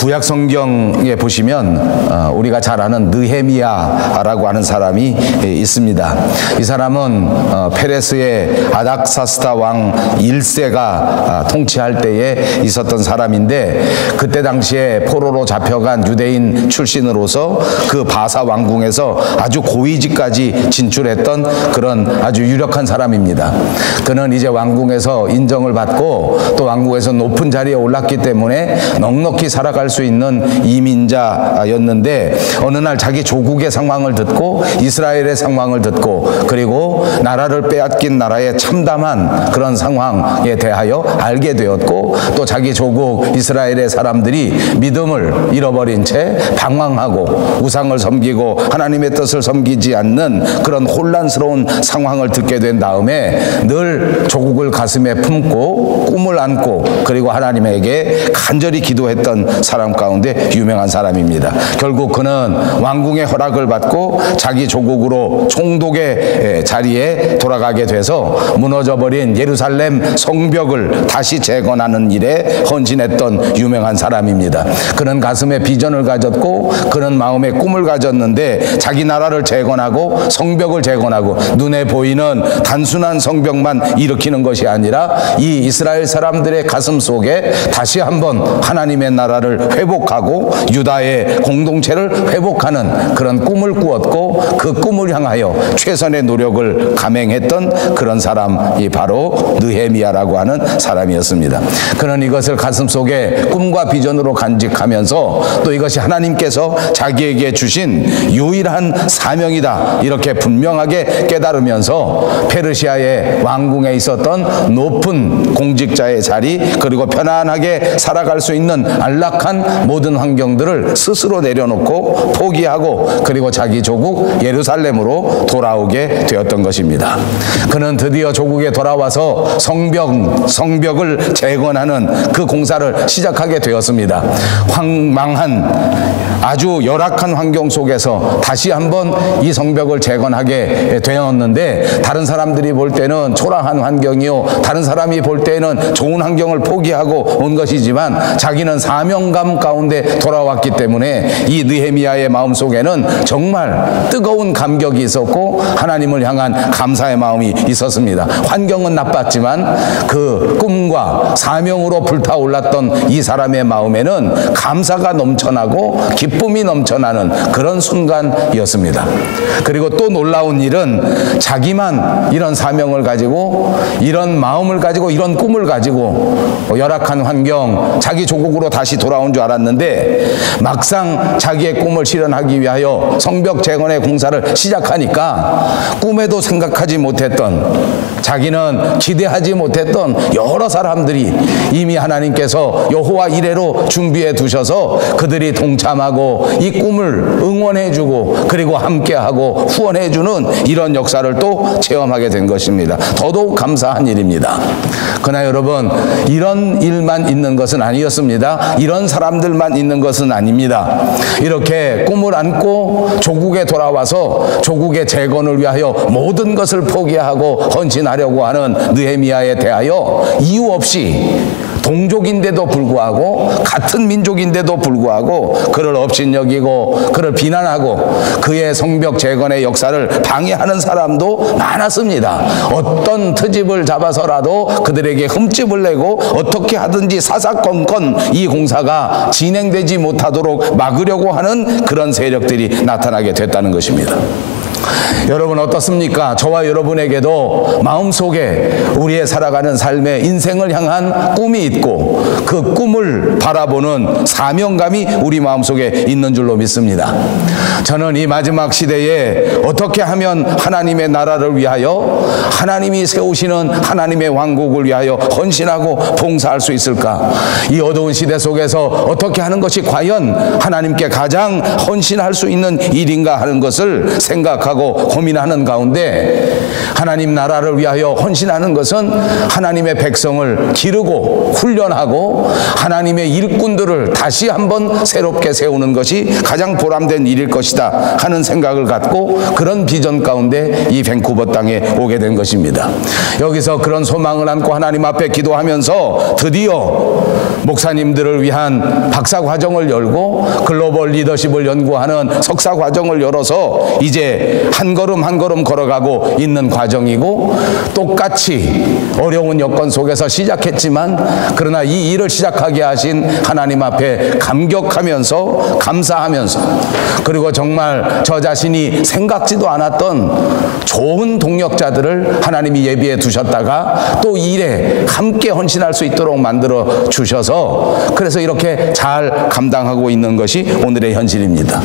구약 성경에 보시면 우리가 잘 아는 느헤미야라고 하는 사람이 있습니다. 이 사람은 페레스의 아닥사스다 왕 1세가 통치할 때에 있었던 사람인데, 그때 당시에 포로로 잡혀간 유대인 출신으로서 그 바사 왕궁에서 아주 고위직까지 진출했던 그런 아주 유력한 사람입니다. 그는 이제 왕궁에서 인정을 받고 또 왕궁에서 높은 자리에 올랐기 때문에 넉넉히 살아갈 수 있는 이민자였는데, 어느 날 자기 조국의 상황을 듣고 이스라엘의 상황을 듣고 그리고 나라를 빼앗긴 나라의 참담한 그런 상황에 대하여 알게 되었고, 또 자기 조국 이스라엘의 사람들이 믿음을 잃어버린 채 방황하고 우상을 섬기고 하나님의 뜻을 섬기지 않는 그런 혼란스러운 상황을 듣게 된 다음에 늘 조국을 가슴에 품고 꿈을 안고 그리고 하나님에게 간절히 기도했던 사람 가운데 유명한 사람입니다. 결국 그는 왕궁의 허락을 받고 자기 조국으로 총독의 자리에 돌아가게 돼서 무너져버린 예루살렘 성벽을 다시 재건하는 일에 헌신했던 유명한 사람입니다. 그는 가슴에 비전을 가졌고 그는 마음에 꿈을 가졌는데, 자기 나라를 재건하고 성벽을 재건하고 눈에 보이는 단순한 성벽만 일으키는 것이 아니라 이 이스라엘 사람들의 가슴 속에 다시 한번 하나님의 나라를 회복하고 유다의 공동체를 회복하는 그런 꿈을 꾸었고, 그 꿈을 향하여 최선의 노력을 감행했던 그런 사람이 바로 느헤미야라고 하는 사람이었습니다. 그는 이것을 가슴속에 꿈과 비전으로 간직하면서 또 이것이 하나님께서 자기에게 주신 유일한 사명이다 이렇게 분명하게 깨달으면서 페르시아의 왕궁에 있었던 높은 공직자의 자리, 그리고 편안하게 살아갈 수 있는 안락한 모든 환경들을 스스로 내려놓고 포기하고 그리고 자기 조국 예루살렘으로 돌아오게 되었던 것입니다. 그는 드디어 조국에 돌아와서 성벽을 재건하는 그 공사를 시작하게 되었습니다. 황망한 아주 열악한 환경 속에서 다시 한번 이 성벽을 재건하게 되었는데, 다른 사람들이 볼 때는 초라한 환경이요, 다른 사람이 볼 때는 좋은 환경을 포기하고 온 것이지만 자기는 사명감 가운데 돌아왔기 때문에 이 느헤미야의 마음속에는 정말 뜨거운 감격이 있었고 하나님을 향한 감사의 마음이 있었습니다. 환경은 나빴지만 그 꿈과 사명으로 불타올랐던 이 사람의 마음에는 감사가 넘쳐나고 기쁨이 넘쳐나는 그런 순간이었습니다. 그리고 또 놀라운 일은 자기만 이런 사명을 가지고 이런 마음을 가지고 이런 꿈을 가지고 열악한 환경, 자기 조국으로 다시 돌아온 줄 알았는데, 막상 자기의 꿈을 실현하기 위하여 성벽 재건의 공사를 시작하니까 꿈에도 생각하지 못했던, 자기는 기대하지 못했던 여러 사람들이 이미 하나님께서 여호와 이레로 준비해 두셔서 그들이 동참하고 이 꿈을 응원해주고 그리고 함께하고 후원해주는 이런 역사를 또 체험하게 된 것입니다. 더더욱 감사한 일입니다. 그러나 여러분, 이런 일만 있는 것은 아니었습니다. 이런 사람들만 있는 것은 아닙니다. 이렇게 꿈을 안고 조국에 돌아와서 조국의 재건을 위하여 모든 것을 포기하고 헌신하려고 하는 느헤미야에 대하여 이유 없이 동족인데도 불구하고 같은 민족인데도 불구하고 그를 업신여기고 그를 비난하고 그의 성벽 재건의 역사를 방해하는 사람도 많았습니다. 어떤 트집을 잡아서라도 그들에게 흠집을 내고 어떻게 하든지 사사건건 이 공사가 진행되지 못하도록 막으려고 하는 그런 세력들이 나타나게 됐다는 것입니다. 여러분 어떻습니까? 저와 여러분에게도 마음속에 우리의 살아가는 삶의 인생을 향한 꿈이 있고 그 꿈을 바라보는 사명감이 우리 마음속에 있는 줄로 믿습니다. 저는 이 마지막 시대에 어떻게 하면 하나님의 나라를 위하여 하나님이 세우시는 하나님의 왕국을 위하여 헌신하고 봉사할 수 있을까? 이 어두운 시대 속에서 어떻게 하는 것이 과연 하나님께 가장 헌신할 수 있는 일인가 하는 것을 생각하게 생각하고 고민하는 가운데 하나님 나라를 위하여 헌신하는 것은 하나님의 백성을 기르고 훈련하고 하나님의 일꾼들을 다시 한번 새롭게 세우는 것이 가장 보람된 일일 것이다 하는 생각을 갖고 그런 비전 가운데 이 밴쿠버 땅에 오게 된 것입니다. 여기서 그런 소망을 안고 하나님 앞에 기도하면서 드디어 목사님들을 위한 박사 과정을 열고 글로벌 리더십을 연구하는 석사 과정을 열어서 이제 한 걸음 한 걸음 걸어가고 있는 과정이고, 똑같이 어려운 여건 속에서 시작했지만 그러나 이 일을 시작하게 하신 하나님 앞에 감격하면서 감사하면서, 그리고 정말 저 자신이 생각지도 않았던 좋은 동력자들을 하나님이 예비해 두셨다가 또 이 일에 함께 헌신할 수 있도록 만들어 주셔서 그래서 이렇게 잘 감당하고 있는 것이 오늘의 현실입니다.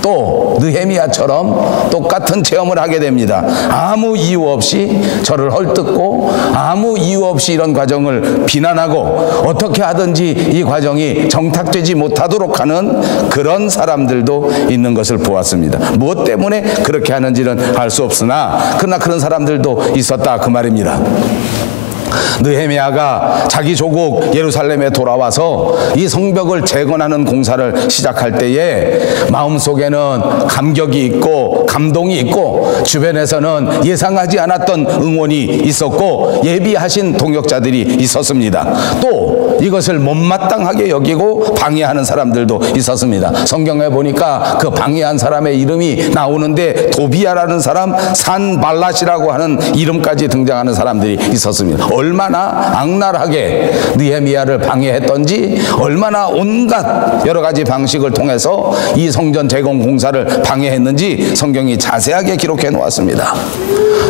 또 느헤미야처럼 똑같은 체험을 하게 됩니다. 아무 이유 없이 저를 헐뜯고 아무 이유 없이 이런 과정을 비난하고 어떻게 하든지 이 과정이 정탁되지 못하도록 하는 그런 사람들도 있는 것을 보았습니다. 무엇 때문에 그렇게 하는지는 알 수 없으나 그러나 그런 사람들도 있었다 그 말입니다. 느헤미야가 자기 조국 예루살렘에 돌아와서 이 성벽을 재건하는 공사를 시작할 때에 마음속에는 감격이 있고 감동이 있고 주변에서는 예상하지 않았던 응원이 있었고 예비하신 동역자들이 있었습니다. 또 이것을 못마땅하게 여기고 방해하는 사람들도 있었습니다. 성경에 보니까 그 방해한 사람의 이름이 나오는데 도비야라는 사람, 산발랏이라고 하는 이름까지 등장하는 사람들이 있었습니다. 얼마나 악랄하게 느헤미야를 방해했던지, 얼마나 온갖 여러 가지 방식을 통해서 이 성전 재건 공사를 방해했는지 성경이 자세하게 기록해 놓았습니다.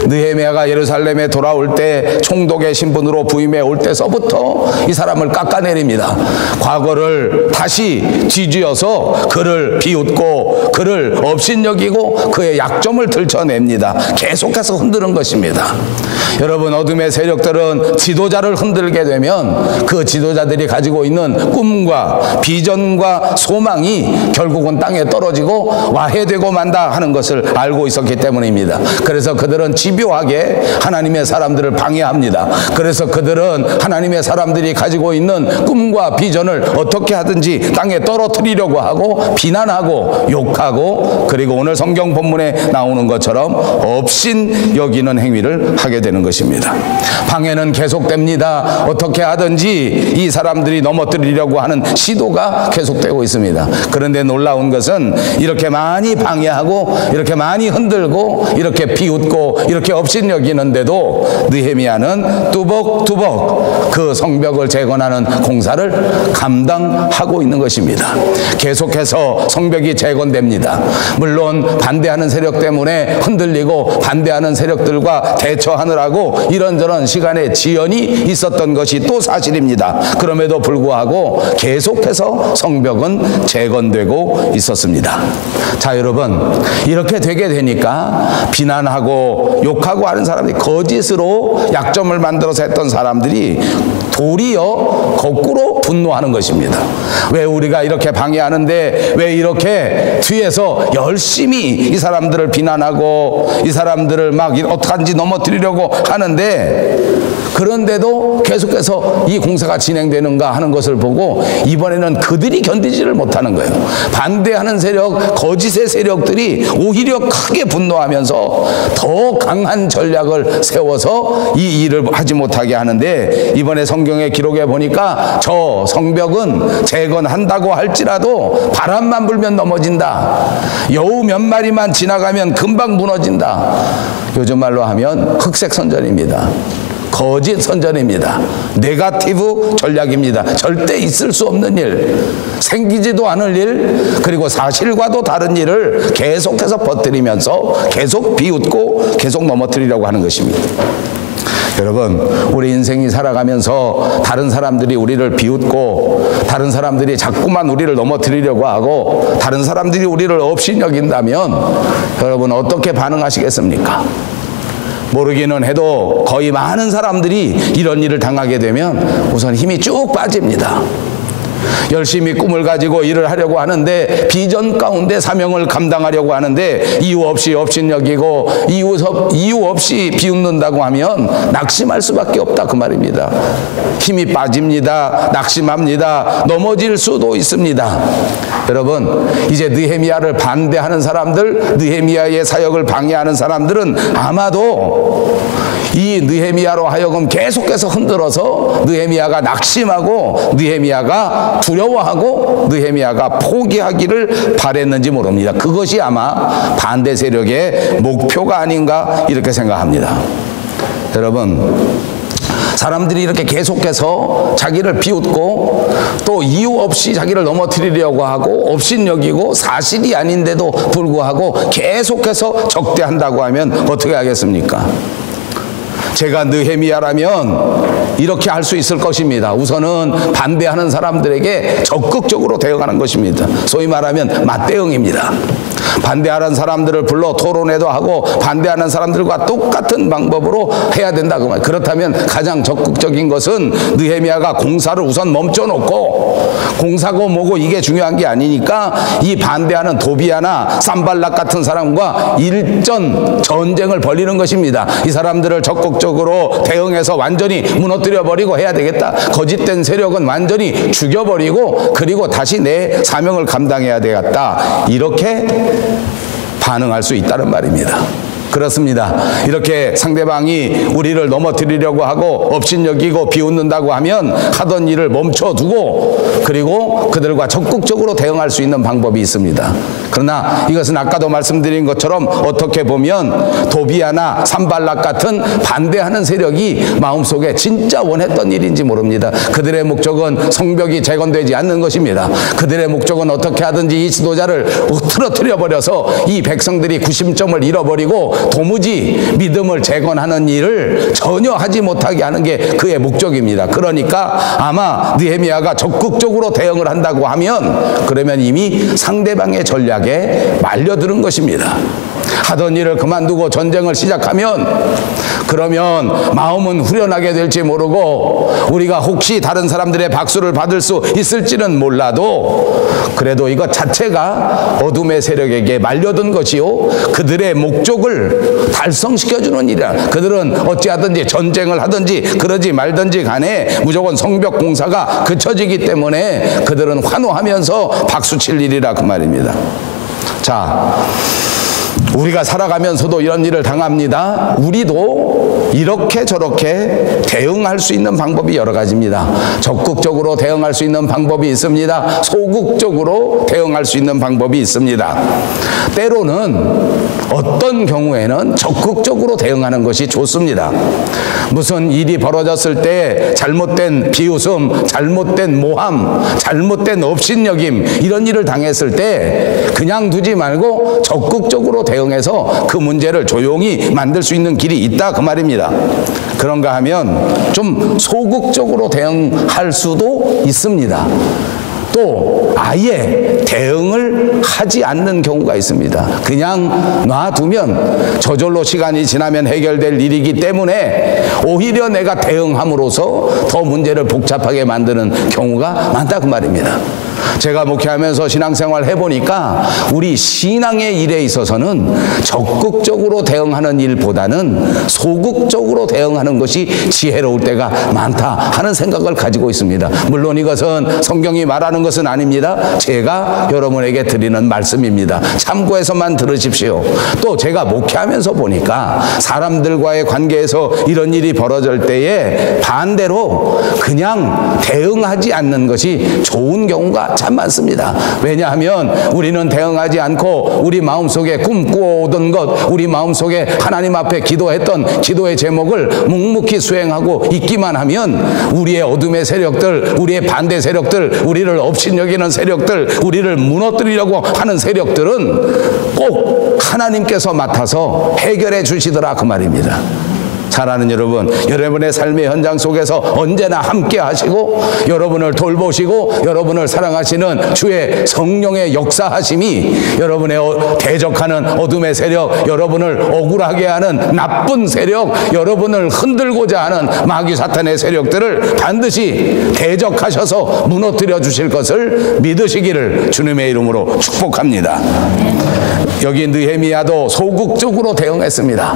느헤미야가 예루살렘에 돌아올 때 총독의 신분으로 부임해 올 때서부터 이 사람을 깎아내립니다. 과거를 다시 뒤쥐어서 그를 비웃고 그를 업신여기고 그의 약점을 들춰냅니다. 계속해서 흔드는 것입니다. 여러분, 어둠의 세력들은 지도자를 흔들게 되면 그 지도자들이 가지고 있는 꿈과 비전과 소망이 결국은 땅에 떨어지고 와해되고 만다 하는 것을 알고 있었기 때문입니다. 그래서 그들은 집요하게 하나님의 사람들을 방해합니다. 그래서 그들은 하나님의 사람들이 가지고 있는 꿈과 비전을 어떻게 하든지 땅에 떨어뜨리려고 하고 비난하고 욕하고, 그리고 오늘 성경 본문에 나오는 것처럼 업신 여기는 행위를 하게 되는 것입니다. 방해는 계속됩니다. 어떻게 하든지 이 사람들이 넘어뜨리려고 하는 시도가 계속되고 있습니다. 그런데 놀라운 것은 이렇게 많이 방해하고 이렇게 많이 흔들고 이렇게 비웃고 이렇게 업신여기는데도 느헤미야는 뚜벅뚜벅 그 성벽을 재건하는 공사를 감당하고 있는 것입니다. 계속해서 성벽이 재건됩니다. 물론 반대하는 세력 때문에 흔들리고 반대하는 세력들과 대처하느라고 이런저런 시간에 지연이 있었던 것이 또 사실입니다. 그럼에도 불구하고 계속해서 성벽은 재건되고 있었습니다. 자, 여러분, 이렇게 되게 되니까 비난하고 욕하고 하는 사람들이, 거짓으로 약점을 만들어서 했던 사람들이 도리어 거꾸로 분노하는 것입니다. 왜 우리가 이렇게 방해하는데 왜 이렇게 뒤에서 열심히 이 사람들을 비난하고 이 사람들을 막 어떡한지 넘어뜨리려고 하는데, 그런데도 계속해서 이 공사가 진행되는가 하는 것을 보고 이번에는 그들이 견디지를 못하는 거예요. 반대하는 세력, 거짓의 세력들이 오히려 크게 분노하면서 더 강한 전략을 세워서 이 일을 하지 못하게 하는데, 이번에 성경의 기록에 보니까 저 성벽은 재건한다고 할지라도 바람만 불면 넘어진다. 여우 몇 마리만 지나가면 금방 무너진다. 요즘 말로 하면 흑색 선전입니다. 거짓 선전입니다. 네거티브 전략입니다. 절대 있을 수 없는 일, 생기지도 않을 일, 그리고 사실과도 다른 일을 계속해서 퍼뜨리면서 계속 비웃고 계속 넘어뜨리려고 하는 것입니다. 여러분, 우리 인생이 살아가면서 다른 사람들이 우리를 비웃고 다른 사람들이 자꾸만 우리를 넘어뜨리려고 하고 다른 사람들이 우리를 업신여긴다면 여러분 어떻게 반응하시겠습니까? 모르기는 해도 거의 많은 사람들이 이런 일을 당하게 되면 우선 힘이 쭉 빠집니다. 열심히 꿈을 가지고 일을 하려고 하는데 비전 가운데 사명을 감당하려고 하는데 이유 없이 업신여기고 이유 없이 비웃는다고 하면 낙심할 수밖에 없다 그 말입니다. 힘이 빠집니다. 낙심합니다. 넘어질 수도 있습니다. 여러분, 이제 느헤미야를 반대하는 사람들, 느헤미야의 사역을 방해하는 사람들은 아마도 이 느헤미야로 하여금 계속해서 흔들어서 느헤미야가 낙심하고 느헤미야가 두려워하고 느헤미야가 포기하기를 바랬는지 모릅니다. 그것이 아마 반대 세력의 목표가 아닌가 이렇게 생각합니다. 여러분, 사람들이 이렇게 계속해서 자기를 비웃고 또 이유 없이 자기를 넘어뜨리려고 하고 업신여기고 사실이 아닌데도 불구하고 계속해서 적대한다고 하면 어떻게 하겠습니까? 제가 느헤미야라면 이렇게 할 수 있을 것입니다. 우선은 반대하는 사람들에게 적극적으로 대응하는 것입니다. 소위 말하면 맞대응입니다. 반대하는 사람들을 불러 토론회도 하고 반대하는 사람들과 똑같은 방법으로 해야 된다고 말이에요. 그렇다면 가장 적극적인 것은 느헤미야가 공사를 우선 멈춰놓고, 공사고 뭐고 이게 중요한 게 아니니까 이 반대하는 도비아나 산발락 같은 사람과 일전 전쟁을 벌이는 것입니다. 이 사람들을 적극적으로 대응해서 완전히 무너뜨려버리고 해야 되겠다. 거짓된 세력은 완전히 죽여버리고 그리고 다시 내 사명을 감당해야 되겠다. 이렇게 반응할 수 있다는 말입니다. 그렇습니다. 이렇게 상대방이 우리를 넘어뜨리려고 하고 업신여기고 비웃는다고 하면 하던 일을 멈춰두고 그리고 그들과 적극적으로 대응할 수 있는 방법이 있습니다. 그러나 이것은 아까도 말씀드린 것처럼 어떻게 보면 도비아나 산발락 같은 반대하는 세력이 마음속에 진짜 원했던 일인지 모릅니다. 그들의 목적은 성벽이 재건되지 않는 것입니다. 그들의 목적은 어떻게 하든지 이 지도자를 흐트러뜨려 버려서 이 백성들이 구심점을 잃어버리고 도무지 믿음을 재건하는 일을 전혀 하지 못하게 하는 게 그의 목적입니다. 그러니까 아마 느헤미야가 적극적으로 대응을 한다고 하면 그러면 이미 상대방의 전략에 말려드는 것입니다. 하던 일을 그만두고 전쟁을 시작하면 그러면 마음은 후련하게 될지 모르고 우리가 혹시 다른 사람들의 박수를 받을 수 있을지는 몰라도 그래도 이것 자체가 어둠의 세력에게 말려든 것이요 그들의 목적을 달성시켜주는 일이라. 그들은 어찌하든지 전쟁을 하든지 그러지 말든지 간에 무조건 성벽 공사가 그쳐지기 때문에 그들은 환호하면서 박수칠 일이라 그 말입니다. 자, 우리가 살아가면서도 이런 일을 당합니다. 우리도 이렇게 저렇게 대응할 수 있는 방법이 여러 가지입니다. 적극적으로 대응할 수 있는 방법이 있습니다. 소극적으로 대응할 수 있는 방법이 있습니다. 때로는 어떤 경우에는 적극적으로 대응하는 것이 좋습니다. 무슨 일이 벌어졌을 때 잘못된 비웃음, 잘못된 모함, 잘못된 업신여김 이런 일을 당했을 때 그냥 두지 말고 적극적으로 대응해서 그 문제를 조용히 만들 수 있는 길이 있다 그 말입니다. 그런가 하면 좀 소극적으로 대응할 수도 있습니다. 또 아예 대응을 하지 않는 경우가 있습니다. 그냥 놔두면 저절로 시간이 지나면 해결될 일이기 때문에 오히려 내가 대응함으로써 더 문제를 복잡하게 만드는 경우가 많다 그 말입니다. 제가 목회하면서 신앙생활 해보니까 우리 신앙의 일에 있어서는 적극적으로 대응하는 일보다는 소극적으로 대응하는 것이 지혜로울 때가 많다 하는 생각을 가지고 있습니다. 물론 이것은 성경이 말하는 것은 아닙니다. 제가 여러분에게 드리는 말씀입니다. 참고해서만 들으십시오. 또 제가 목회하면서 보니까 사람들과의 관계에서 이런 일이 벌어질 때에 반대로 그냥 대응하지 않는 것이 좋은 경우가 참 많습니다. 왜냐하면 우리는 대응하지 않고 우리 마음속에 꿈꾸어오던 것, 우리 마음속에 하나님 앞에 기도했던 기도의 제목을 묵묵히 수행하고 있기만 하면 우리의 어둠의 세력들, 우리의 반대 세력들, 우리를 업신여기는 세력들, 우리를 무너뜨리려고 하는 세력들은 꼭 하나님께서 맡아서 해결해 주시더라 그 말입니다. 사랑하는 여러분, 여러분의 삶의 현장 속에서 언제나 함께 하시고 여러분을 돌보시고 여러분을 사랑하시는 주의 성령의 역사하심이 여러분의 대적하는 어둠의 세력, 여러분을 억울하게 하는 나쁜 세력, 여러분을 흔들고자 하는 마귀 사탄의 세력들을 반드시 대적하셔서 무너뜨려 주실 것을 믿으시기를 주님의 이름으로 축복합니다. 여기 느헤미야도 소극적으로 대응했습니다.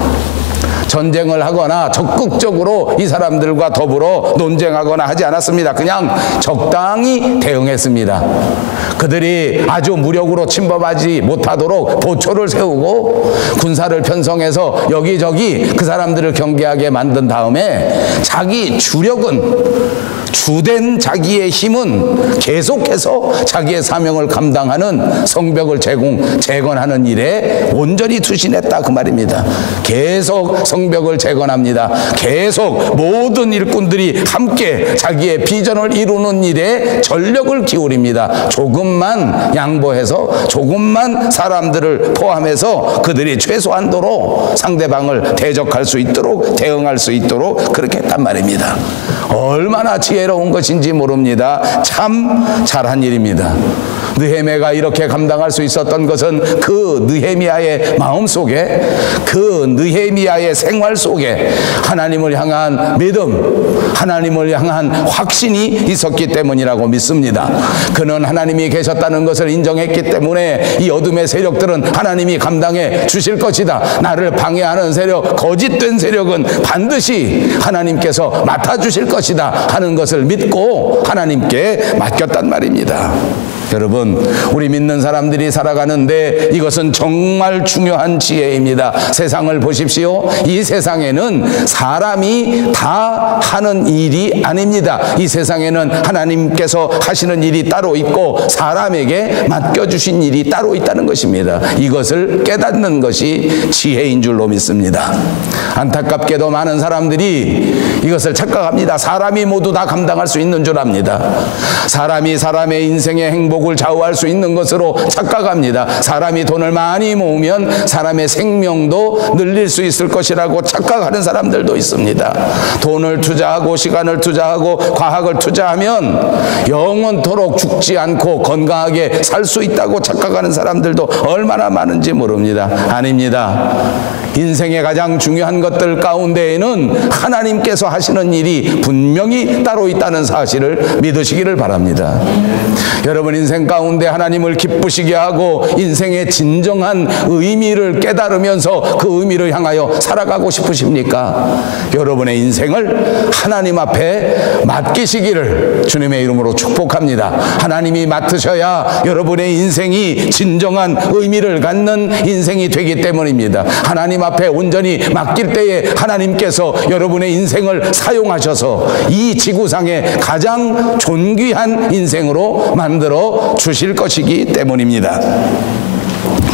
전쟁을 하거나 적극적으로 이 사람들과 더불어 논쟁하거나 하지 않았습니다. 그냥 적당히 대응했습니다. 그들이 아주 무력으로 침범하지 못하도록 보초를 세우고 군사를 편성해서 여기저기 그 사람들을 경계하게 만든 다음에 자기 주된 자기의 힘은 계속해서 자기의 사명을 감당하는 성벽을 재건하는 일에 온전히 투신했다 그 말입니다. 계속 성벽을 재건합니다. 계속 모든 일꾼들이 함께 자기의 비전을 이루는 일에 전력을 기울입니다. 조금만 양보해서 조금만 사람들을 포함해서 그들이 최소한도로 상대방을 대적할 수 있도록 대응할 수 있도록 그렇게 했단 말입니다. 얼마나 지혜로운 것인지 모릅니다. 참 잘한 일입니다. 느헤미야가 이렇게 감당할 수 있었던 것은 그 느헤미야의 마음속에, 그 느헤미야의 생활 속에 하나님을 향한 믿음, 하나님을 향한 확신이 있었기 때문이라고 믿습니다. 그는 하나님이 계셨다는 것을 인정했기 때문에 이 어둠의 세력들은 하나님이 감당해 주실 것이다. 나를 방해하는 세력, 거짓된 세력은 반드시 하나님께서 맡아주실 것이다 하는 것을 믿고 하나님께 맡겼단 말입니다. 여러분, 우리 믿는 사람들이 살아가는데 이것은 정말 중요한 지혜입니다. 세상을 보십시오. 이 세상에는 사람이 다 하는 일이 아닙니다. 이 세상에는 하나님께서 하시는 일이 따로 있고 사람에게 맡겨주신 일이 따로 있다는 것입니다. 이것을 깨닫는 것이 지혜인 줄로 믿습니다. 안타깝게도 많은 사람들이 이것을 착각합니다. 사람이 모두 다 감당할 수 있는 줄 압니다. 사람이 사람의 인생의 행복을 좌우할 수 있는 것으로 착각합니다. 사람이 돈을 많이 모으면 사람의 생명도 늘릴 수 있을 것이라고 착각하는 사람들도 있습니다. 돈을 투자하고 시간을 투자하고 과학을 투자하면 영원토록 죽지 않고 건강하게 살 수 있다고 착각하는 사람들도 얼마나 많은지 모릅니다. 아닙니다. 인생의 가장 중요한 것들 가운데에는 하나님께서 하시는 일이 분명히 따로 있다는 사실을 믿으시기를 바랍니다. 여러분, 인생 가운데 하나님을 기쁘시게 하고 인생의 진정한 의미를 깨달으면서 그 의미를 향하여 살아가고 싶으십니까? 여러분의 인생을 하나님 앞에 맡기시기를 주님의 이름으로 축복합니다. 하나님이 맡으셔야 여러분의 인생이 진정한 의미를 갖는 인생이 되기 때문입니다. 하나님 앞에 온전히 맡길 때에 하나님께서 여러분의 인생을 사용하셔서 이 지구상의 가장 존귀한 인생으로 만들어 주실 것이기 때문입니다.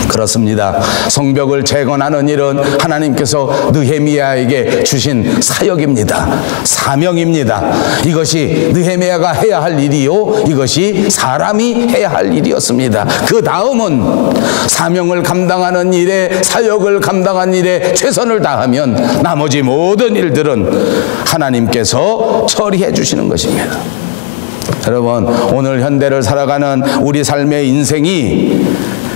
그렇습니다. 성벽을 재건하는 일은 하나님께서 느헤미야에게 주신 사역입니다. 사명입니다. 이것이 느헤미야가 해야 할 일이요, 이것이 사람이 해야 할 일이었습니다. 그 다음은 사명을 감당하는 일에, 사역을 감당한 일에 최선을 다하면 나머지 모든 일들은 하나님께서 처리해 주시는 것입니다. 여러분, 오늘 현대를 살아가는 우리 삶의 인생이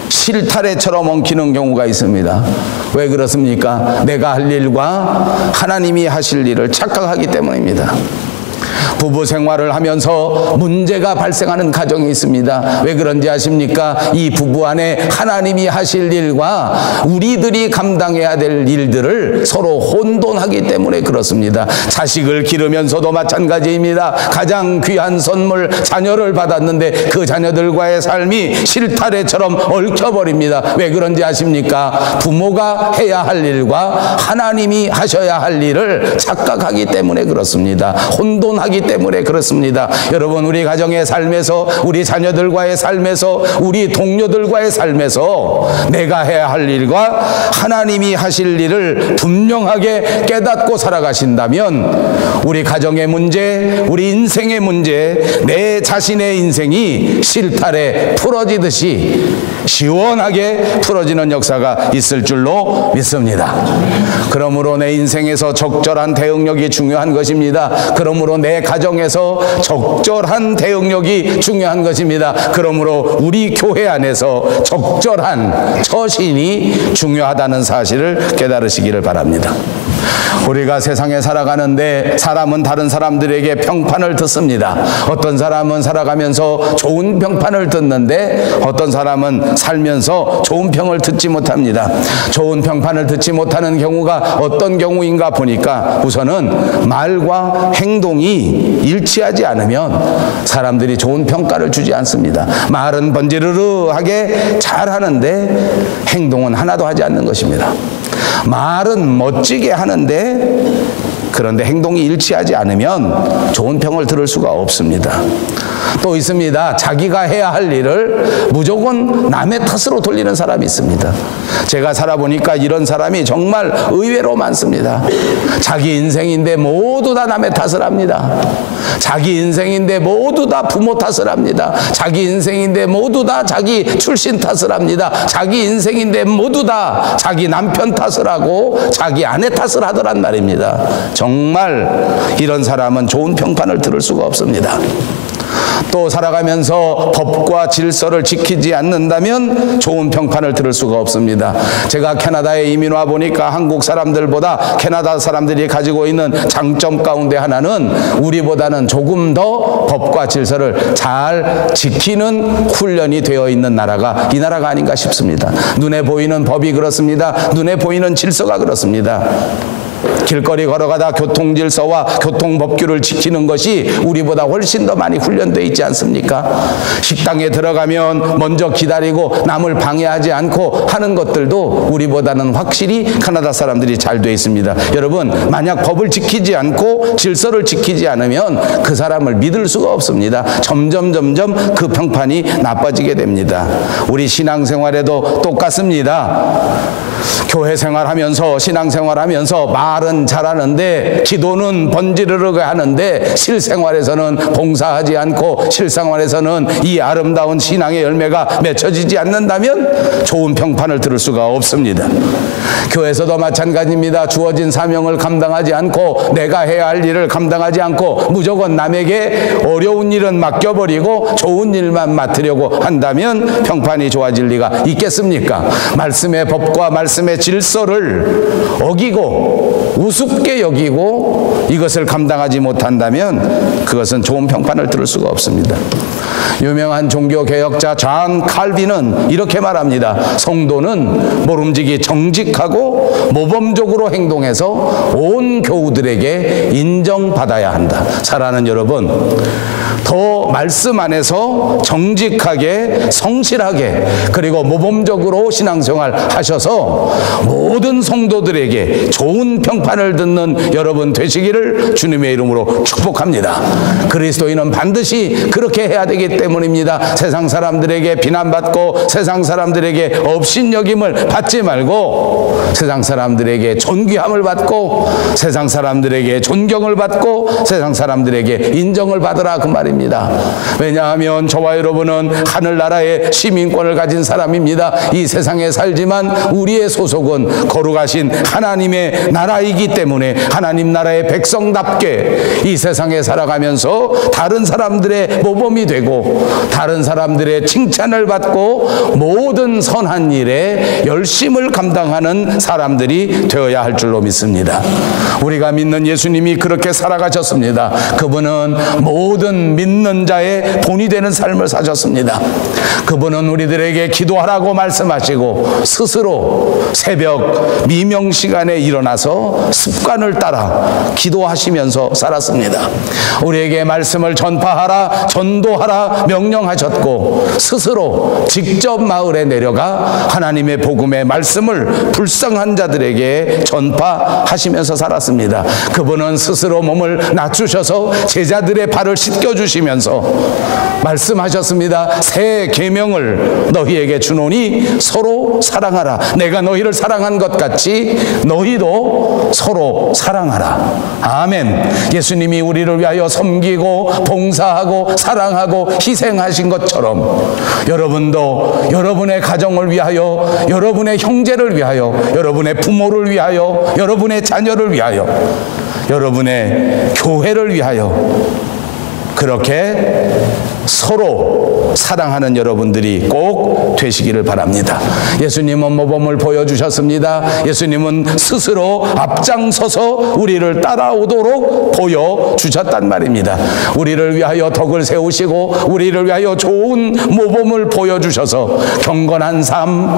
실타래처럼 엉키는 경우가 있습니다. 왜 그렇습니까? 내가 할 일과 하나님이 하실 일을 착각하기 때문입니다. 부부 생활을 하면서 문제가 발생하는 가정이 있습니다. 왜 그런지 아십니까? 이 부부 안에 하나님이 하실 일과 우리들이 감당해야 될 일들을 서로 혼돈하기 때문에 그렇습니다. 자식을 기르면서도 마찬가지입니다. 가장 귀한 선물 자녀를 받았는데 그 자녀들과의 삶이 실타래처럼 얽혀버립니다. 왜 그런지 아십니까? 부모가 해야 할 일과 하나님이 하셔야 할 일을 착각하기 때문에 그렇습니다. 혼돈하기 때문에 그렇습니다. 여러분, 우리 가정의 삶에서, 우리 자녀들과의 삶에서, 우리 동료들과의 삶에서 내가 해야 할 일과 하나님이 하실 일을 분명하게 깨닫고 살아가신다면 우리 가정의 문제, 우리 인생의 문제, 내 자신의 인생이 실타래 풀어지듯이 시원하게 풀어지는 역사가 있을 줄로 믿습니다. 그러므로 내 인생에서 적절한 대응력이 중요한 것입니다. 그러므로 내 가정에서 적절한 대응력이 중요한 것입니다. 그러므로 우리 교회 안에서 적절한 처신이 중요하다는 사실을 깨달으시기를 바랍니다. 우리가 세상에 살아가는데 사람은 다른 사람들에게 평판을 듣습니다. 어떤 사람은 살아가면서 좋은 평판을 듣는데 어떤 사람은 살면서 좋은 평을 듣지 못합니다. 좋은 평판을 듣지 못하는 경우가 어떤 경우인가 보니까 우선은 말과 행동이 일치하지 않으면 사람들이 좋은 평가를 주지 않습니다. 말은 번지르르하게 잘하는데 행동은 하나도 하지 않는 것입니다. 말은 멋지게 하는데 그런데 행동이 일치하지 않으면 좋은 평을 들을 수가 없습니다. 또 있습니다. 자기가 해야 할 일을 무조건 남의 탓으로 돌리는 사람이 있습니다. 제가 살아보니까 이런 사람이 정말 의외로 많습니다. 자기 인생인데 모두 다 남의 탓을 합니다. 자기 인생인데 모두 다 부모 탓을 합니다. 자기 인생인데 모두 다 자기 출신 탓을 합니다. 자기 인생인데 모두 다 자기 남편 탓을 하고 자기 아내 탓을 하더란 말입니다. 정말 이런 사람은 좋은 평판을 들을 수가 없습니다. 또 살아가면서 법과 질서를 지키지 않는다면 좋은 평판을 들을 수가 없습니다. 제가 캐나다에 이민 와 보니까 한국 사람들보다 캐나다 사람들이 가지고 있는 장점 가운데 하나는 우리보다는 조금 더 법과 질서를 잘 지키는 훈련이 되어 있는 나라가 이 나라가 아닌가 싶습니다. 눈에 보이는 법이 그렇습니다. 눈에 보이는 질서가 그렇습니다. 길거리 걸어가다 교통질서와 교통법규를 지키는 것이 우리보다 훨씬 더 많이 훈련되어 있지 않습니까? 식당에 들어가면 먼저 기다리고 남을 방해하지 않고 하는 것들도 우리보다는 확실히 캐나다 사람들이 잘 되어 있습니다. 여러분, 만약 법을 지키지 않고 질서를 지키지 않으면 그 사람을 믿을 수가 없습니다. 점점 그 평판이 나빠지게 됩니다. 우리 신앙생활에도 똑같습니다. 교회 생활하면서 신앙생활하면서 말은 잘하는데 기도는 번지르르게 하는데 실생활에서는 봉사하지 않고 실생활에서는 이 아름다운 신앙의 열매가 맺혀지지 않는다면 좋은 평판을 들을 수가 없습니다. 교회에서도 마찬가지입니다. 주어진 사명을 감당하지 않고 내가 해야 할 일을 감당하지 않고 무조건 남에게 어려운 일은 맡겨버리고 좋은 일만 맡으려고 한다면 평판이 좋아질 리가 있겠습니까? 말씀의 법과 말씀의 질서를 어기고 우습게 여기고 이것을 감당하지 못한다면 그것은 좋은 평판을 들을 수가 없습니다. 유명한 종교개혁자 존 칼빈은 이렇게 말합니다. 성도는 모름지기 정직하고 모범적으로 행동해서 온 교우들에게 인정받아야 한다. 사랑하는 여러분, 더 말씀 안에서 정직하게 성실하게 그리고 모범적으로 신앙생활 하셔서 모든 성도들에게 좋은 평판을 듣는 여러분 되시기를 주님의 이름으로 축복합니다. 그리스도인은 반드시 그렇게 해야 되기 때문입니다. 세상 사람들에게 비난받고 세상 사람들에게 업신여김을 받지 말고 세상 사람들에게 존귀함을 받고 세상 사람들에게 존경을 받고 세상 사람들에게 인정을 받으라 그 말입니다. 왜냐하면 저와 여러분은 하늘나라의 시민권을 가진 사람입니다. 이 세상에 살지만 우리의 소속은 거룩하신 하나님의 나라이기 때문에 하나님 나라의 백성답게 이 세상에 살아가면서 다른 사람들의 모범이 되고 다른 사람들의 칭찬을 받고 모든 선한 일에 열심을 감당하는 사람들이 되어야 할 줄로 믿습니다. 우리가 믿는 예수님이 그렇게 살아가셨습니다. 그분은 모든 믿는 자의 본이 되는 삶을 사셨습니다. 그분은 우리들에게 기도하라고 말씀하시고 스스로 새벽 미명 시간에 일어나서 습관을 따라 기도하시면서 살았습니다. 우리에게 말씀을 전파하라 전도하라 명령하셨고 스스로 직접 마을에 내려가 하나님의 복음의 말씀을 불쌍한 자들에게 전파하시면서 살았습니다. 그분은 스스로 몸을 낮추셔서 제자들의 발을 씻겨주셨습니다. 보여주시면서 말씀하셨습니다. 새 계명을 너희에게 주노니 서로 사랑하라. 내가 너희를 사랑한 것 같이 너희도 서로 사랑하라. 아멘. 예수님이 우리를 위하여 섬기고 봉사하고 사랑하고 희생하신 것처럼 여러분도 여러분의 가정을 위하여, 여러분의 형제를 위하여, 여러분의 부모를 위하여, 여러분의 자녀를 위하여, 여러분의 교회를 위하여 그렇게 서로 사랑하는 여러분들이 꼭 되시기를 바랍니다. 예수님은 모범을 보여주셨습니다. 예수님은 스스로 앞장서서 우리를 따라오도록 보여주셨단 말입니다. 우리를 위하여 덕을 세우시고 우리를 위하여 좋은 모범을 보여주셔서 경건한 삶,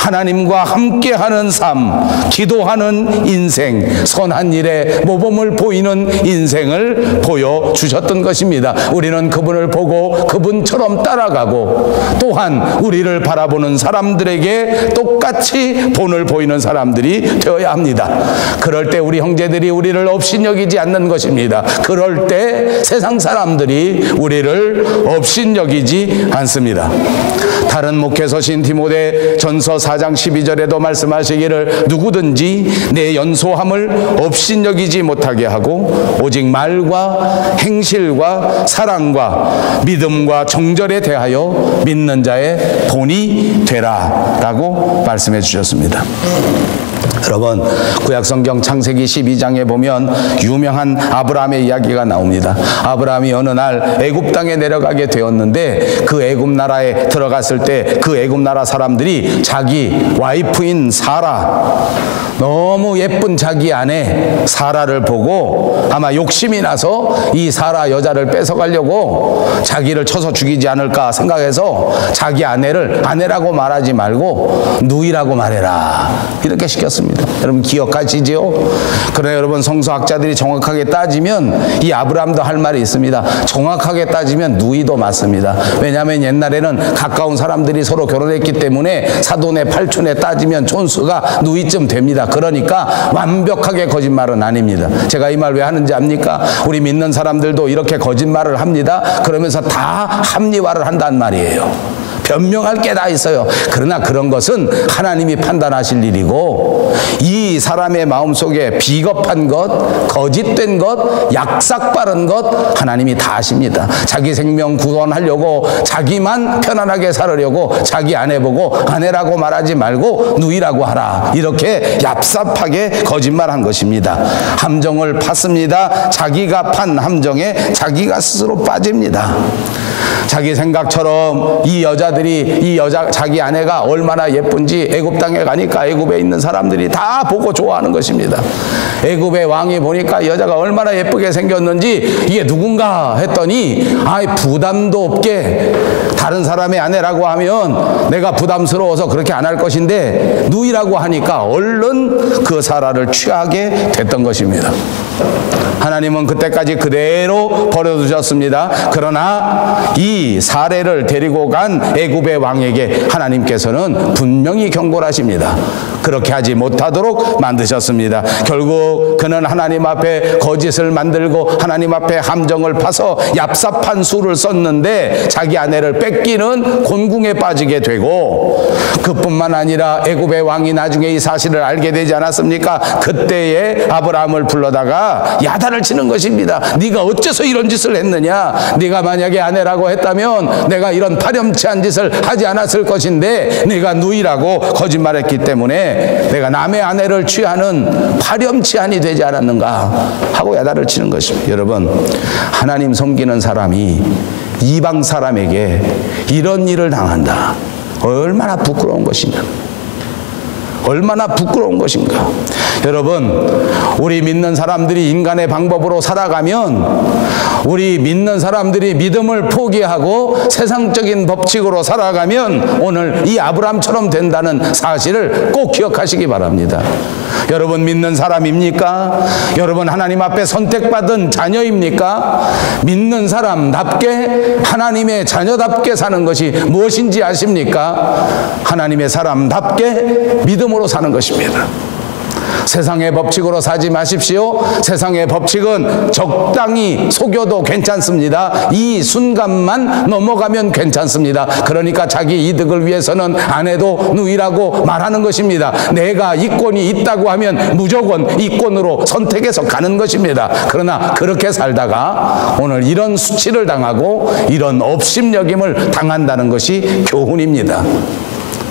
하나님과 함께하는 삶, 기도하는 인생, 선한 일에 모범을 보이는 인생을 보여주셨던 것입니다. 우리는 그분을 보고 그분처럼 따라가고 또한 우리를 바라보는 사람들에게 똑같이 본을 보이는 사람들이 되어야 합니다. 그럴 때 우리 형제들이 우리를 업신여기지 않는 것입니다. 그럴 때 세상 사람들이 우리를 업신여기지 않습니다. 다른 목회서신 디모데 전서 4장 12절에도 말씀하시기를 누구든지 내 연소함을 업신여기지 못하게 하고 오직 말과 행실과 사랑과 믿음과 정절에 대하여 믿는 자의 본이 되라 라고 말씀해 주셨습니다. 여러분, 구약성경 창세기 12장에 보면 유명한 아브라함의 이야기가 나옵니다. 아브라함이 어느 날 애굽 땅에 내려가게 되었는데 그 애굽 나라에 들어갔을 때 그 애굽 나라 사람들이 자기 와이프인 사라, 너무 예쁜 자기 아내 사라를 보고 아마 욕심이 나서 이 사라 여자를 뺏어가려고 자기를 쳐서 죽이지 않을까 생각해서 자기 아내를 아내라고 말하지 말고 누이라고 말해라 이렇게 시켰습니다. 여러분 기억하시지요? 그러나 여러분 성서학자들이 정확하게 따지면 이 아브라함도 할 말이 있습니다. 정확하게 따지면 누이도 맞습니다. 왜냐하면 옛날에는 가까운 사람들이 서로 결혼했기 때문에 사돈의 팔촌에 따지면 촌수가 누이쯤 됩니다. 그러니까 완벽하게 거짓말은 아닙니다. 제가 이 말 왜 하는지 압니까? 우리 믿는 사람들도 이렇게 거짓말을 합니다. 그러면서 다 합리화를 한단 말이에요. 변명할 게 다 있어요. 그러나 그런 것은 하나님이 판단하실 일이고 이 사람의 마음속에 비겁한 것, 거짓된 것, 약삭 바른 것 하나님이 다 아십니다. 자기 생명 구원하려고 자기만 편안하게 살으려고 자기 아내 보고 아내라고 말하지 말고 누이라고 하라 이렇게 얍삽하게 거짓말한 것입니다. 함정을 팠습니다. 자기가 판 함정에 자기가 스스로 빠집니다. 자기 생각처럼 이 여자 자기 아내가 얼마나 예쁜지 애굽 땅에 가니까 애굽에 있는 사람들이 다 보고 좋아하는 것입니다. 애굽의 왕이 보니까 이 여자가 얼마나 예쁘게 생겼는지 이게 누군가 했더니 아이 부담도 없게 다른 사람의 아내라고 하면 내가 부담스러워서 그렇게 안 할 것인데 누이라고 하니까 얼른 그 사라를 취하게 됐던 것입니다. 하나님은 그때까지 그대로 버려두셨습니다. 그러나 이 사례를 데리고 간 애굽의 왕에게 하나님께서는 분명히 경고를 하십니다. 그렇게 하지 못하도록 만드셨습니다. 결국 그는 하나님 앞에 거짓을 만들고 하나님 앞에 함정을 파서 얍삽한 수를 썼는데 자기 아내를 뺏기는 곤궁에 빠지게 되고 그뿐만 아니라 애굽의 왕이 나중에 이 사실을 알게 되지 않았습니까? 그때에 아브라함을 불러다가 야단을 치는 것입니다. 네가 어째서 이런 짓을 했느냐? 네가 만약에 아내라고 했다면 내가 이런 파렴치한 짓을 하지 않았을 것인데 네가 누이라고 거짓말했기 때문에 내가 남의 아내를 취하는 파렴치한이 되지 않았는가 하고 야단을 치는 것입니다. 여러분, 하나님 섬기는 사람이 이방 사람에게 이런 일을 당한다. 얼마나 부끄러운 것이냐. 얼마나 부끄러운 것인가. 여러분, 우리 믿는 사람들이 인간의 방법으로 살아가면 우리 믿는 사람들이 믿음을 포기하고 세상적인 법칙으로 살아가면 오늘 이 아브라함처럼 된다는 사실을 꼭 기억하시기 바랍니다. 여러분 믿는 사람입니까? 여러분 하나님 앞에 선택받은 자녀입니까? 믿는 사람답게 하나님의 자녀답게 사는 것이 무엇인지 아십니까? 하나님의 사람답게 믿음으로 사는 것입니다. 세상의 법칙으로 사지 마십시오. 세상의 법칙은 적당히 속여도 괜찮습니다. 이 순간만 넘어가면 괜찮습니다. 그러니까 자기 이득을 위해서는 안 해도 누이라고 말하는 것입니다. 내가 이권이 있다고 하면 무조건 이권으로 선택해서 가는 것입니다. 그러나 그렇게 살다가 오늘 이런 수치를 당하고 이런 업심여김을 당한다는 것이 교훈입니다.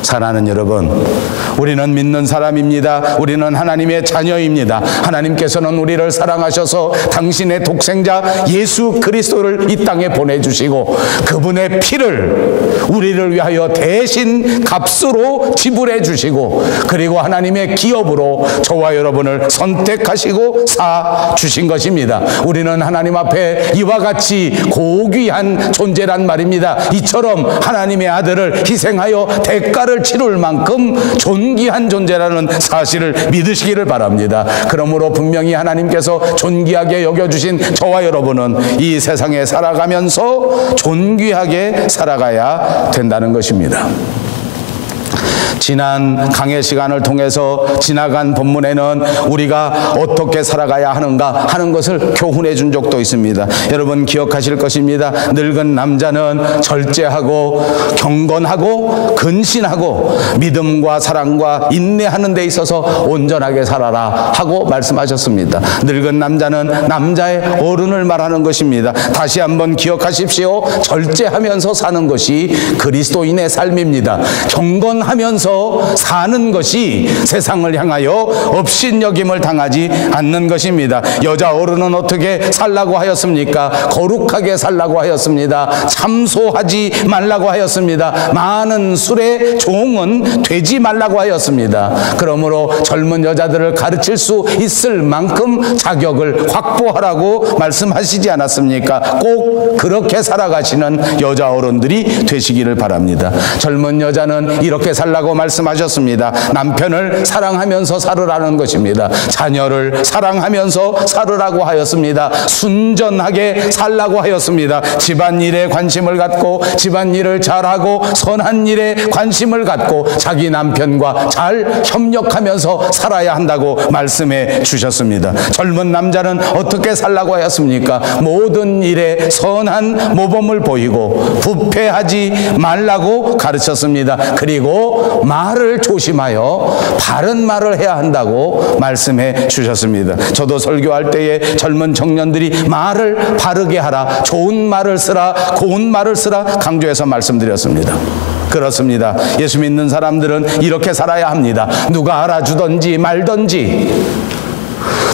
사랑하는 여러분, 우리는 믿는 사람입니다. 우리는 하나님의 자녀입니다. 하나님께서는 우리를 사랑하셔서 당신의 독생자 예수 그리스도를 이 땅에 보내주시고 그분의 피를 우리를 위하여 대신 값으로 지불해 주시고 그리고 하나님의 기업으로 저와 여러분을 선택하시고 사 주신 것입니다. 우리는 하나님 앞에 이와 같이 고귀한 존재란 말입니다. 이처럼 하나님의 아들을 희생하여 대가를 치를 만큼 존귀한 존재라는 사실을 믿으시기를 바랍니다. 그러므로 분명히 하나님께서 존귀하게 여겨주신 저와 여러분은 이 세상에 살아가면서 존귀하게 살아가야 된다는 것입니다. 지난 강의 시간을 통해서 지나간 본문에는 우리가 어떻게 살아가야 하는가 하는 것을 교훈해 준 적도 있습니다. 여러분 기억하실 것입니다. 늙은 남자는 절제하고 경건하고 근신하고 믿음과 사랑과 인내하는 데 있어서 온전하게 살아라 하고 말씀하셨습니다. 늙은 남자는 남자의 어른을 말하는 것입니다. 다시 한번 기억하십시오. 절제하면서 사는 것이 그리스도인의 삶입니다. 경건하면서 사는 것이 세상을 향하여 업신여김을 당하지 않는 것입니다. 여자 어른은 어떻게 살라고 하였습니까? 거룩하게 살라고 하였습니다. 참소하지 말라고 하였습니다. 많은 술의 종은 되지 말라고 하였습니다. 그러므로 젊은 여자들을 가르칠 수 있을 만큼 자격을 확보하라고 말씀하시지 않았습니까? 꼭 그렇게 살아가시는 여자 어른들이 되시기를 바랍니다. 젊은 여자는 이렇게 살라고 말씀하셨습니다. 남편을 사랑하면서 살으라는 것입니다. 자녀를 사랑하면서 살으라고 하였습니다. 순전하게 살라고 하였습니다. 집안일에 관심을 갖고 집안일을 잘하고 선한 일에 관심을 갖고 자기 남편과 잘 협력하면서 살아야 한다고 말씀해 주셨습니다. 젊은 남자는 어떻게 살라고 하였습니까? 모든 일에 선한 모범을 보이고 부패하지 말라고 가르쳤습니다. 그리고 말을 조심하여 바른 말을 해야 한다고 말씀해 주셨습니다. 저도 설교할 때에 젊은 청년들이 말을 바르게 하라, 좋은 말을 쓰라, 고운 말을 쓰라 강조해서 말씀드렸습니다. 그렇습니다. 예수 믿는 사람들은 이렇게 살아야 합니다. 누가 알아주든지 말든지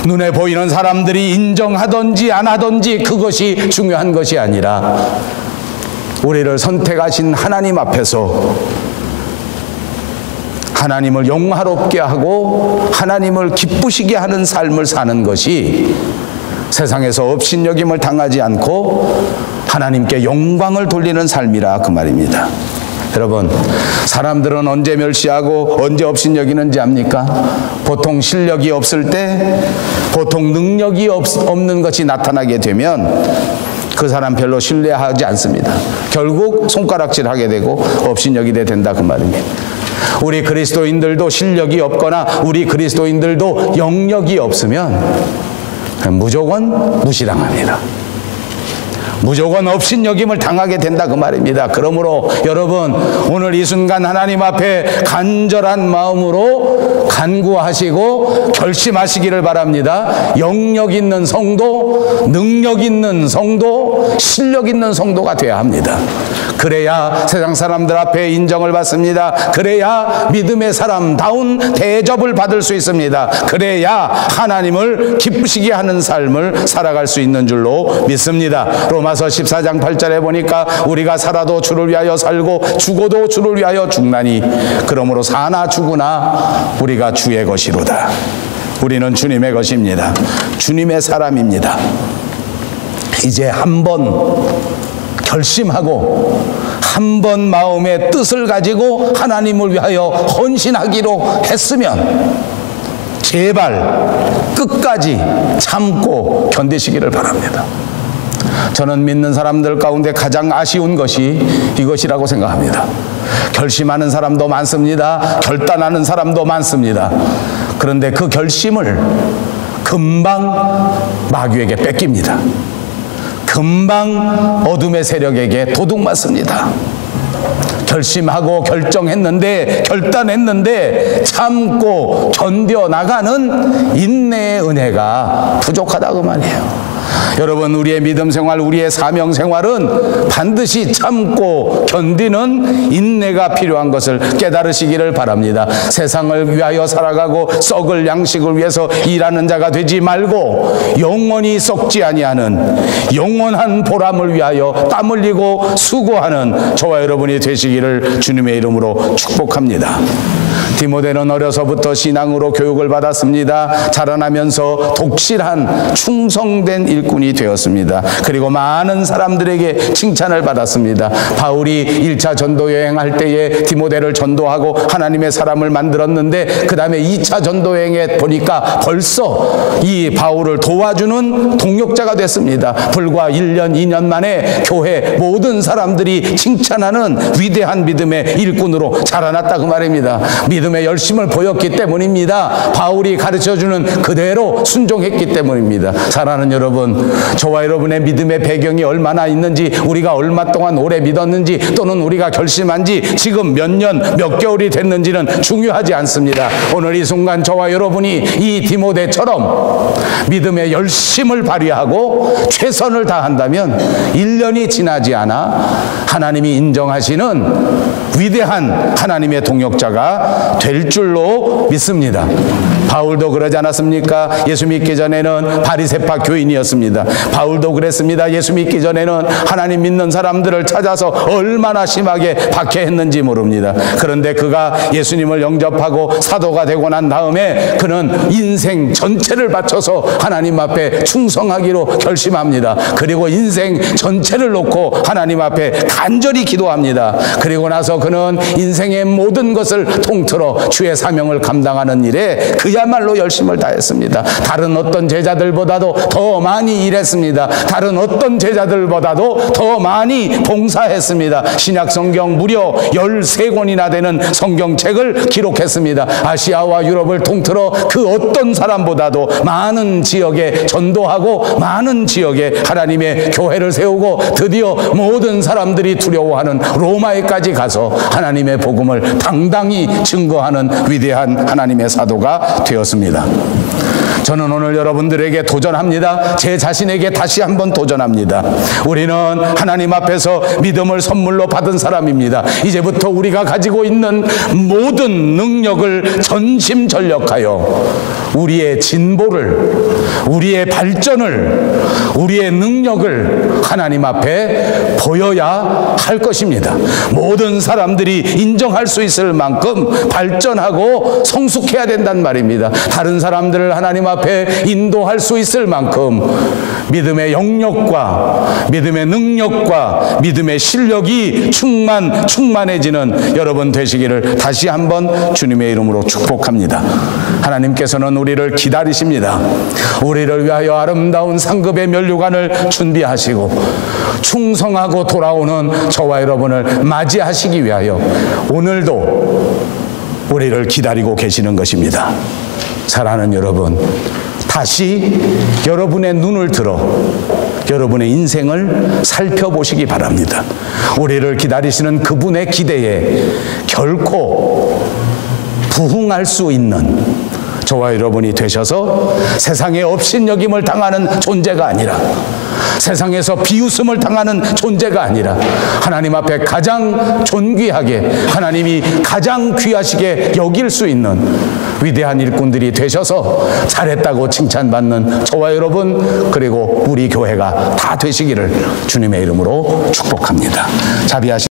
눈에 보이는 사람들이 인정하든지 안 하든지 그것이 중요한 것이 아니라 우리를 선택하신 하나님 앞에서 하나님을 영화롭게 하고 하나님을 기쁘시게 하는 삶을 사는 것이 세상에서 업신여김을 당하지 않고 하나님께 영광을 돌리는 삶이라 그 말입니다. 여러분, 사람들은 언제 멸시하고 언제 업신여기는지 압니까? 보통 실력이 없을 때, 보통 능력이 없는 것이 나타나게 되면 그 사람 별로 신뢰하지 않습니다. 결국 손가락질하게 되고 업신여기게 된다 그 말입니다. 우리 그리스도인들도 실력이 없거나 우리 그리스도인들도 영역이 없으면 무조건 무시당합니다. 무조건 업신여김을 당하게 된다 그 말입니다. 그러므로 여러분 오늘 이 순간 하나님 앞에 간절한 마음으로 간구하시고 결심하시기를 바랍니다. 영역 있는 성도, 능력 있는 성도, 실력 있는 성도가 되어야 합니다. 그래야 세상 사람들 앞에 인정을 받습니다. 그래야 믿음의 사람다운 대접을 받을 수 있습니다. 그래야 하나님을 기쁘시게 하는 삶을 살아갈 수 있는 줄로 믿습니다. 로마서 14장 8절에 보니까 우리가 살아도 주를 위하여 살고 죽어도 주를 위하여 죽나니 그러므로 사나 죽으나 우리가 주의 것이로다. 우리는 주님의 것입니다. 주님의 사람입니다. 이제 한번 결심하고 한 번 마음의 뜻을 가지고 하나님을 위하여 헌신하기로 했으면 제발 끝까지 참고 견디시기를 바랍니다. 저는 믿는 사람들 가운데 가장 아쉬운 것이 이것이라고 생각합니다. 결심하는 사람도 많습니다. 결단하는 사람도 많습니다. 그런데 그 결심을 금방 마귀에게 뺏깁니다. 금방 어둠의 세력에게 도둑맞습니다. 결심하고 결정했는데, 결단했는데 참고 견뎌나가는 인내의 은혜가 부족하다 그 말이에요. 여러분, 우리의 믿음 생활, 우리의 사명 생활은 반드시 참고 견디는 인내가 필요한 것을 깨달으시기를 바랍니다. 세상을 위하여 살아가고 썩을 양식을 위해서 일하는 자가 되지 말고 영원히 썩지 아니하는 영원한 보람을 위하여 땀 흘리고 수고하는 저와 여러분이 되시기를 주님의 이름으로 축복합니다. 디모데는 어려서부터 신앙으로 교육을 받았습니다. 자라나면서 독실한 충성된 일꾼이 되었습니다. 그리고 많은 사람들에게 칭찬을 받았습니다. 바울이 1차 전도 여행할 때에 디모데를 전도하고 하나님의 사람을 만들었는데, 그 다음에 2차 전도 여행에 보니까 벌써 이 바울을 도와주는 동역자가 됐습니다. 불과 1년, 2년 만에 교회 모든 사람들이 칭찬하는 위대한 믿음의 일꾼으로 자라났다 그 말입니다. 믿음의 열심을 보였기 때문입니다. 바울이 가르쳐주는 그대로 순종했기 때문입니다. 사랑하는 여러분, 저와 여러분의 믿음의 배경이 얼마나 있는지, 우리가 얼마 동안 오래 믿었는지, 또는 우리가 결심한 지 지금 몇 년, 몇 개월이 됐는지는 중요하지 않습니다. 오늘 이 순간 저와 여러분이 이 디모데처럼 믿음의 열심을 발휘하고 최선을 다한다면 1년이 지나지 않아 하나님이 인정하시는 위대한 하나님의 동역자가 될 줄로 믿습니다. 바울도 그러지 않았습니까? 예수 믿기 전에는 바리새파 교인이었습니다. 바울도 그랬습니다. 예수 믿기 전에는 하나님 믿는 사람들을 찾아서 얼마나 심하게 박해했는지 모릅니다. 그런데 그가 예수님을 영접하고 사도가 되고 난 다음에 그는 인생 전체를 바쳐서 하나님 앞에 충성하기로 결심합니다. 그리고 인생 전체를 놓고 하나님 앞에 간절히 기도합니다. 그리고 나서 그는 인생의 모든 것을 통틀어 주의 사명을 감당하는 일에 그야말로 열심을 다했습니다. 다른 어떤 제자들보다도 더 많이 일했습니다. 다른 어떤 제자들보다도 더 많이 봉사했습니다. 신약 성경 무려 13권이나 되는 성경책을 기록했습니다. 아시아와 유럽을 통틀어 그 어떤 사람보다도 많은 지역에 전도하고 많은 지역에 하나님의 교회를 세우고 드디어 모든 사람들이 두려워하는 로마에까지 가서 하나님의 복음을 당당히 증거하는 위대한 하나님의 사도가 되었습니다. 저는 오늘 여러분들에게 도전합니다. 제 자신에게 다시 한번 도전합니다. 우리는 하나님 앞에서 믿음을 선물로 받은 사람입니다. 이제부터 우리가 가지고 있는 모든 능력을 전심전력하여 우리의 진보를, 우리의 발전을, 우리의 능력을 하나님 앞에 보여야 할 것입니다. 모든 사람들이 인정할 수 있을 만큼 발전하고 성숙해야 된단 말입니다. 다른 사람들을 하나님 앞에 인도할 수 있을 만큼 믿음의 영역과 믿음의 능력과 믿음의 실력이 충만해지는 여러분 되시기를 다시 한번 주님의 이름으로 축복합니다. 하나님께서는 우리를 기다리십니다. 우리를 위하여 아름다운 상급의 면류관을 준비하시고 충성하고 돌아오는 저와 여러분을 맞이하시기 위하여 오늘도 우리를 기다리고 계시는 것입니다. 사랑하는 여러분, 다시 여러분의 눈을 들어 여러분의 인생을 살펴보시기 바랍니다. 우리를 기다리시는 그분의 기대에 결코 부응할 수 있는 저와 여러분이 되셔서 세상에 업신여김을 당하는 존재가 아니라, 세상에서 비웃음을 당하는 존재가 아니라 하나님 앞에 가장 존귀하게, 하나님이 가장 귀하시게 여길 수 있는 위대한 일꾼들이 되셔서 잘했다고 칭찬받는 저와 여러분, 그리고 우리 교회가 다 되시기를 주님의 이름으로 축복합니다. 자비하시